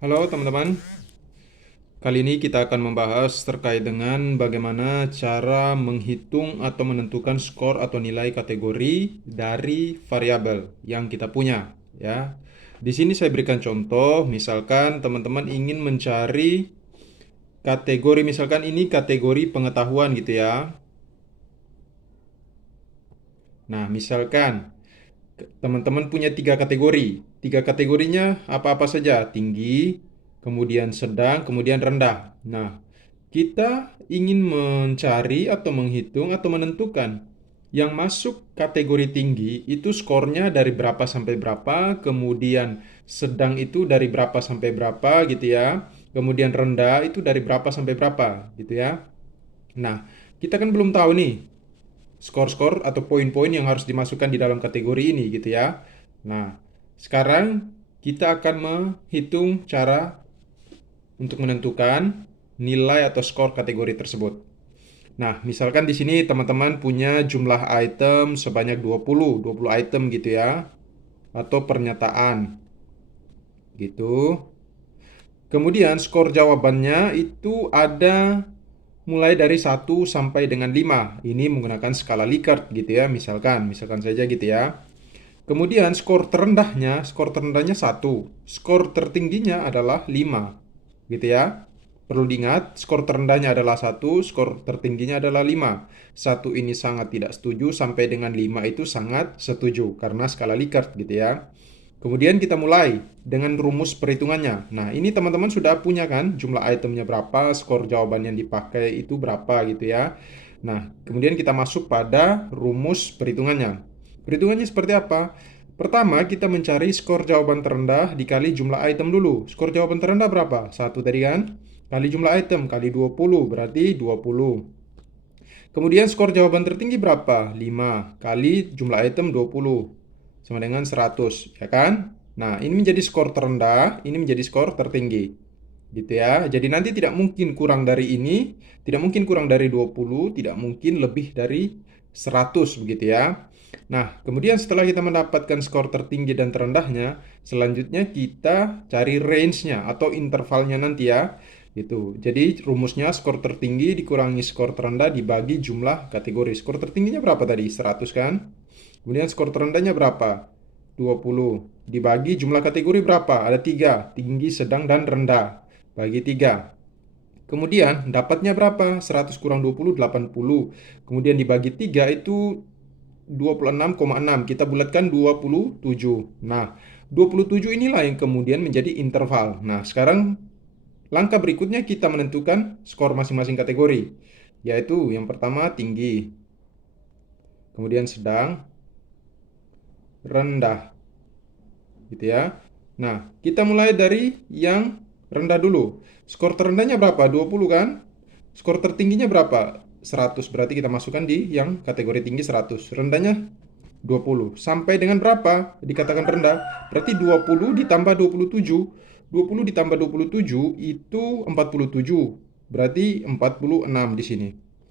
Halo teman-teman, kali ini kita akan membahas terkait dengan bagaimana cara menghitung atau menentukan skor atau nilai kategori dari variabel yang kita punya, ya. Di sini saya berikan contoh, misalkan teman-teman ingin mencari kategori, misalkan ini kategori pengetahuan gitu ya. Nah, misalkan teman-teman punya tiga kategori. Tiga kategorinya apa-apa saja, tinggi, kemudian sedang, kemudian rendah. Nah, kita ingin mencari atau menghitung atau menentukan yang masuk kategori tinggi itu skornya dari berapa sampai berapa, kemudian sedang itu dari berapa sampai berapa gitu ya. Kemudian rendah itu dari berapa sampai berapa gitu ya. Nah, kita kan belum tahu nih skor-skor atau poin-poin yang harus dimasukkan di dalam kategori ini gitu ya. Nah, sekarang kita akan menghitung cara untuk menentukan nilai atau skor kategori tersebut. Nah, misalkan di sini teman-teman punya jumlah item sebanyak 20 item gitu ya, atau pernyataan gitu. Kemudian skor jawabannya itu ada mulai dari 1 sampai dengan 5. Ini menggunakan skala Likert gitu ya, misalkan saja gitu ya. Kemudian skor terendahnya 1, skor tertingginya adalah 5, gitu ya. Perlu diingat, skor terendahnya adalah 1, skor tertingginya adalah 5. 1 ini sangat tidak setuju, sampai dengan 5 itu sangat setuju, karena skala Likert gitu ya. Kemudian kita mulai dengan rumus perhitungannya. Nah, ini teman-teman sudah punya kan jumlah itemnya berapa, skor jawaban yang dipakai itu berapa gitu ya. Nah, kemudian kita masuk pada rumus perhitungannya. Perhitungannya seperti apa? Pertama, kita mencari skor jawaban terendah dikali jumlah item dulu. Skor jawaban terendah berapa? 1 tadi kan? Kali jumlah item, kali 20, berarti 20. Kemudian skor jawaban tertinggi berapa? 5 kali jumlah item 20 sama dengan 100, ya kan? Nah, ini menjadi skor terendah, ini menjadi skor tertinggi. Gitu ya. Jadi nanti tidak mungkin kurang dari ini, tidak mungkin kurang dari 20, tidak mungkin lebih dari 100 begitu ya. Nah, kemudian setelah kita mendapatkan skor tertinggi dan terendahnya, selanjutnya kita cari range-nya atau intervalnya nanti ya. Itu. Jadi rumusnya skor tertinggi dikurangi skor terendah dibagi jumlah kategori. Skor tertingginya berapa tadi? 100 kan? Kemudian skor terendahnya berapa? 20. Dibagi jumlah kategori berapa? Ada 3, tinggi, sedang, dan rendah. Bagi 3. Kemudian dapatnya berapa? 100 kurang 20, 80. Kemudian dibagi 3 itu 26,6. Kita bulatkan 27. Nah, 27 inilah yang kemudian menjadi interval. Nah, sekarang langkah berikutnya kita menentukan skor masing-masing kategori. Yaitu yang pertama tinggi, kemudian sedang, rendah. Gitu ya. Nah, kita mulai dari yang rendah dulu. Skor terendahnya berapa? 20 kan? Skor tertingginya berapa? 100. Berarti kita masukkan di yang kategori tinggi 100. Rendahnya 20. Sampai dengan berapa dikatakan rendah? Berarti 20 ditambah 27. 20 ditambah 27 itu 47. Berarti 46 di sini.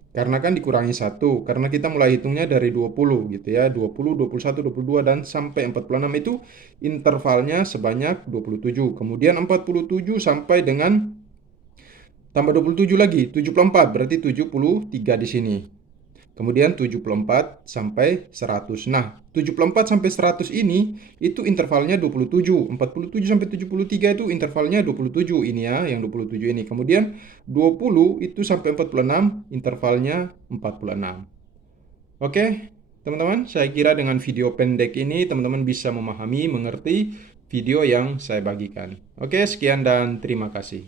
Karena kan dikurangi 1, karena kita mulai hitungnya dari 20 gitu ya. 20, 21, 22 dan sampai 46 itu intervalnya sebanyak 27. Kemudian 47 sampai dengan tambah 27 lagi, 74, berarti 73 di sini. Kemudian 74 sampai 100. Nah, 74 sampai 100 ini itu intervalnya 27. 47 sampai 73 itu intervalnya 27 ini ya, yang 27 ini. Kemudian 20 itu sampai 46 intervalnya 46. Oke, teman-teman, saya kira dengan video pendek ini teman-teman bisa memahami, mengerti video yang saya bagikan. Oke, sekian dan terima kasih.